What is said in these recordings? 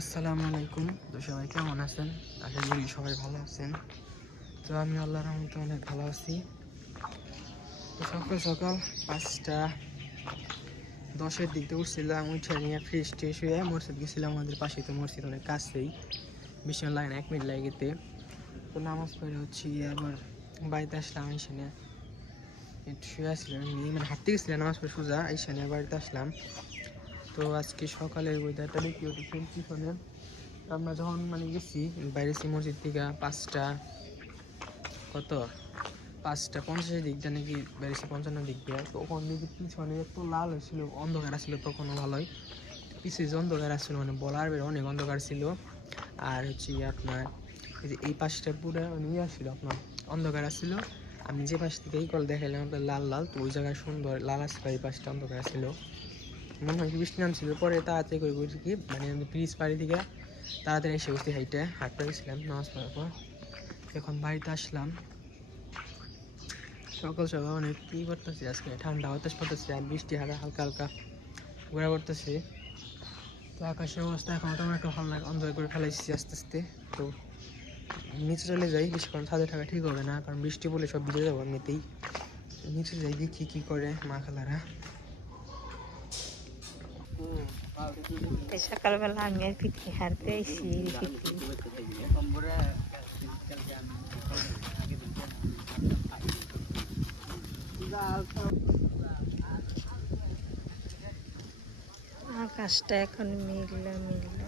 আসসালামু আলাইকুম। তো সবাই কেমন আছেন? আশা করি সবাই ভালো আছেন। তো আমি আল্লাহর রহমতে অনেক ভালো আছি। তো সকাল সকাল পাঁচটা দশের দিক দিয়ে উঠছিলাম, উঠে নিয়ে ফ্রেশ ট্রেশ হয়ে মসজিদ গেছিলাম। আমাদের পাশে তো মসজিদ অনেক কাছেই। বিশাল লাইন, এক মিনিট লাগেতে তো। নামাজ পড়ে হচ্ছি আবার বাড়িতে আসলাম এখানে একটু শুয়ে আসলাম মানে হাঁটতে গেছিলাম নামাজ পড়ে সোজা এখানে বাড়িতে আসলাম। তো আজকে সকালের ওয়েদারটা দেখি ওটা পিছনে আমরা যখন মানে গেছি, বাইরে সি মসজিদ থেকে পাঁচটা, কত? পাঁচটা পঞ্চাশের দিক দিয়ে নাকি বেরিয়েছি পঞ্চান্ন দিক দিয়ে। তো ওখান দিকে পিছনে এত লাল হয়েছিল অন্ধকার ছিল তখনও ভালোই। পিছিয়ে যে অন্ধকার আসছিল মানে বলার বের অনেক অন্ধকার ছিল। আর হচ্ছে আপনার এই যে এই পাশটা পুরো নিয়ে আসছিল আপনার, অন্ধকার আসছিল আমি যে পাশ থেকে এই কল আপনার লাল লাল। তো ওই জায়গায় সুন্দর লাল আসছিল এই পাশটা অন্ধকার ছিল। মনে হয় বৃষ্টি নামছিল। পরে তাড়াতাড়ি করে কি মানে আমি ব্রিজ পাড়ি থেকে তাড়াতাড়ি এসে বসতে হাইটে, হাঁটতে গেছিলাম, নামাজ পড়ার পর। এখন বাড়িতে আসলাম। সকাল সকাল অনেক কী করতেছি আজকে? ঠান্ডা বাতাস পড়তেছে আর বৃষ্টি হালকা হালকা হালকা ঘোরা পড়তেছে তো আকাশের অবস্থা এখন তেমন একটা ভালো লাগে অন্ধকার করে ফেলাইছি আস্তে আস্তে। তো নিচে চলে যাই, বেশিক্ষণ ছাদে থাকা ঠিক হবে না, কারণ বৃষ্টি বলে সব ভিজে যাব এমনিতেই। নিচে যাই, দেখি কী করে মা খালারা সকালবেলা আমি আর পিঠে হারতে পিঠে আকাশটা এখন মিললো মিলল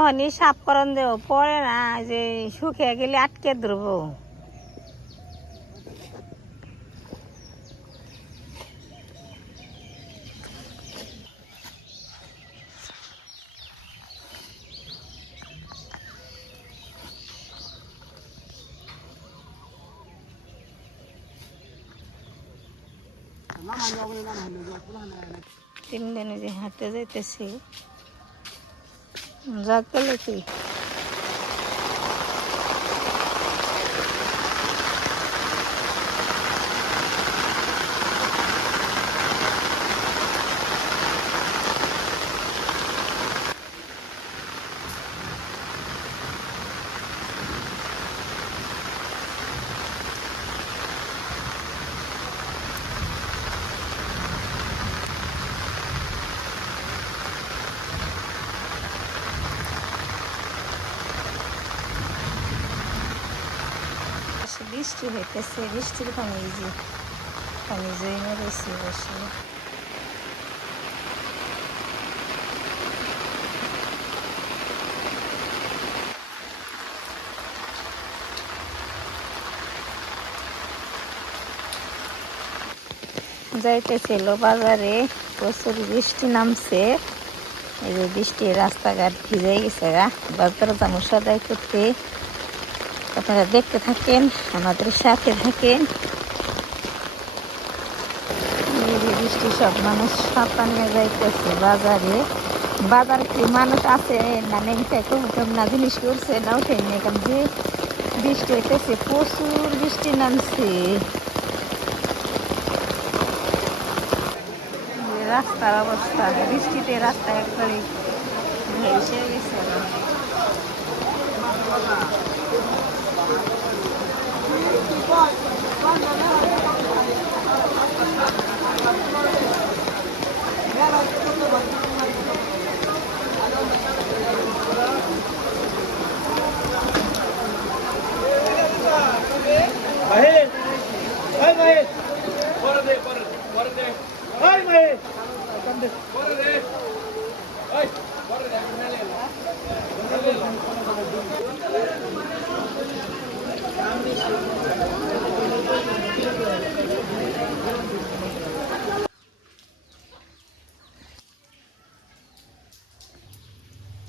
ও নি সাফ করন দেও পরে না, যে শুকিয়ে গেলে আটকে ধরবো। তিন দিন যে হাঁটতে যাইতেছি। যা গেলে বৃষ্টি হইতেছে বৃষ্টির পানি যে পানি জমে রয়েছে বসে যাইতেছিল বাজারে প্রচুর বৃষ্টি নামছে। এই যে বৃষ্টি রাস্তাঘাট ভিজে গেছে গা। বাজার সদাই করতে আপনারা দেখতে থাকেন, আমাদের সাথে থাকেন। বৃষ্টি, সব মানুষ সাঁতার নিয়ে যাইতেছে বাজারে। বাজার কি মানুষ আছে না নেই কম না, জিনিস করছে না উঠে নিয়ে কারণ যে বৃষ্টি হইতেছে, প্রচুর বৃষ্টি নামছে। রাস্তার অবস্থা, বৃষ্টিতে রাস্তা একবারে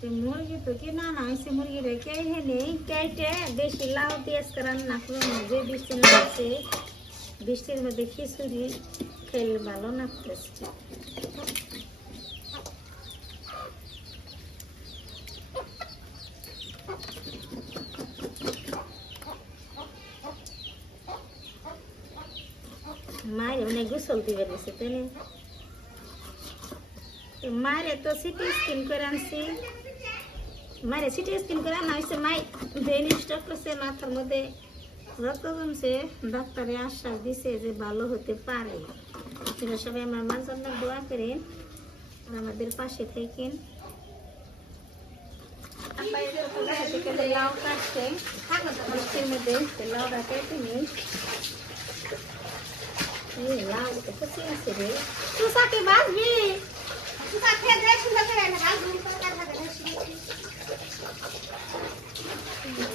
मुर्गी तो कि ना ना ऐसे मुर्गी रे क्या है नहीं कैटे देशी लाओ तेज करान नाकरो मुझे में से बिस्तर में देखी सूर्य তেল ভালো না টেস্ট মায়ের মানে গোসল দিবে দিছে, তাই মায়ের তো সিটি স্কিন করে আনছি। মায়ের সিটি স্কিন করে আনা হয়েছে, মাই ব্রেন স্টক করছে, মাথার মধ্যে রক্ত কমছে ডাক্তারে আশ্বাস দিছে যে ভালো হতে পারে আপনারা সবাই আমার মার জন্য দোয়া করেন আমাদের পাশে থাকেন। লাউ কাটছে। বৃষ্টির মধ্যে তো লাউটা কেটে লাউ কচি আছে রে। সাথে বাঁচবি না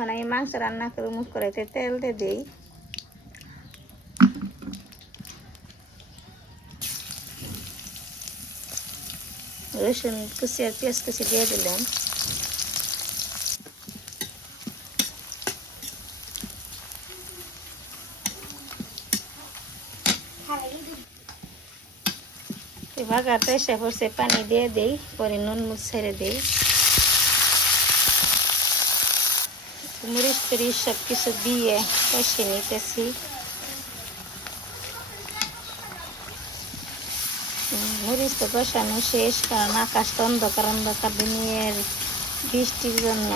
তখন আমি মাংস রান্না করে মুখ করাইতে তেল দিয়ে দিই। রসুন কুচি আর পেঁয়াজ কুচি দিয়ে দিলাম। ভাগাটা এসে পড়ছে, পানি দিয়ে দিই, পরে নুন মুখ ছেড়ে দিই। মরিচ টরিচ সব কিছু দিয়ে কষে নিতেছি উম, মরিচ তো কষানো শেষ কারণ আকাশটা অন্ধকার অন্ধকার দিনের বৃষ্টির জন্য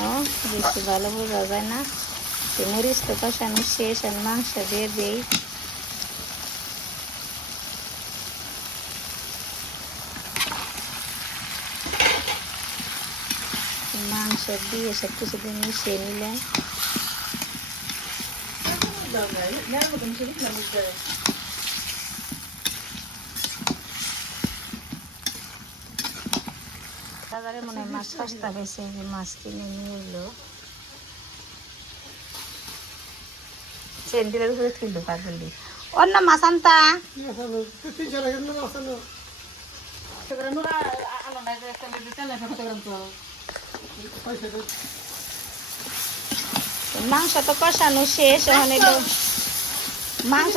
বেশি ভালো বোঝা যায় না তো মরিচ তো কষানো শেষ আর মাংস দিয়ে দিই মাংস দিয়ে সব কিছু দিয়ে মিশিয়ে নিলাম। বাজারে মনে হয় মাছ সস্তা বেশি যে মাছ কিনে নিয়ে এলো। সেন্টিলের উপরে ছিল পাগলি। অন্য মাছ আনতা মাংস তো কষানো শেষ ওখানে মাংস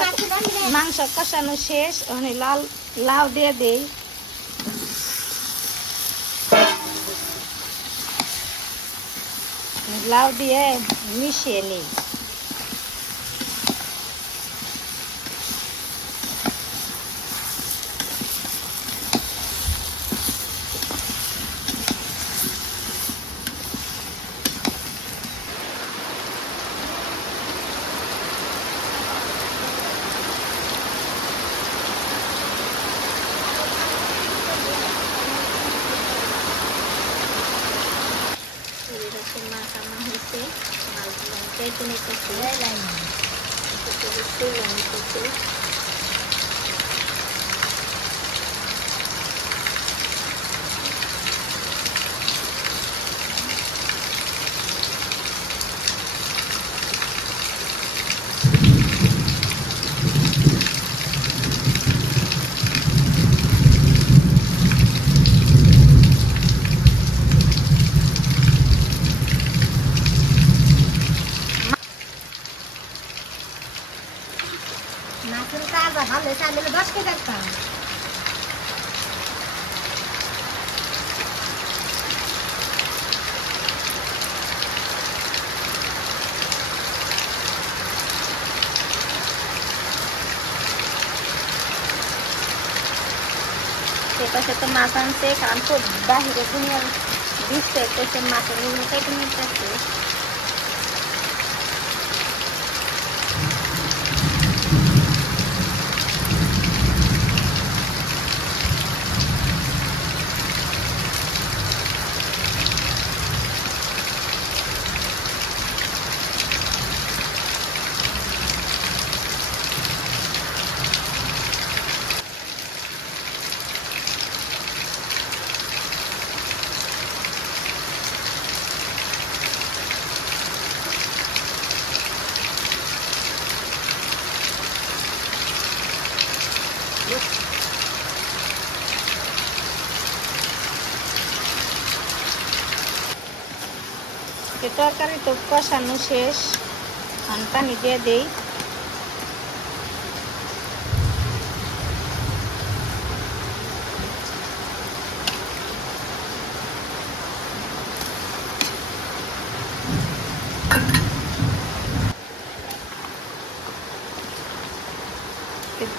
মাংস কষানো শেষ ওখানে লাল লাউ দিয়ে দেই। লাউ দিয়ে মিশিয়ে নিই। くねとくないの。কেটে নিতেছি তুলে নিতেছি দেখতাম। সেপাশে তো মাছ আনছে, কারণ তো বাহিরে দুনিয়ার দিচ্ছে একটা মাছের নিম্ন কেটে নিতে তরকারি তো কষানো শেষ। পানি দিয়ে দেই।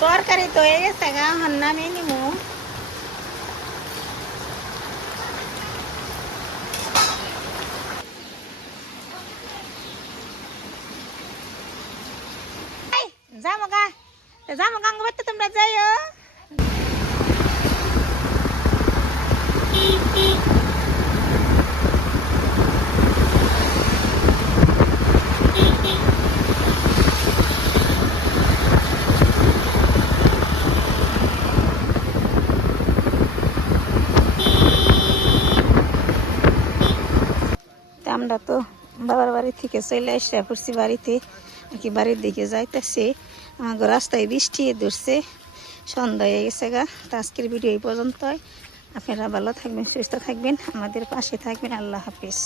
তরকারি তো হয়ে গেছে গা এখন নামিয়ে নিমু যাব গা যাব গাঙ্গ বাড়তে তোমরা যাইও আমরা তো বাবার বাড়ি থেকে চলে আসে পড়ছি বাড়িতে নাকি বাড়ির দিকে যাইতেছে আমাকে রাস্তায় বৃষ্টি, ধরছে, সন্ধ্যা হয়ে গেছে গা। তো আজকের ভিডিও এই পর্যন্তই। আপনারা ভালো থাকবেন, সুস্থ থাকবেন, আমাদের পাশে থাকবেন। আল্লাহ হাফিজ।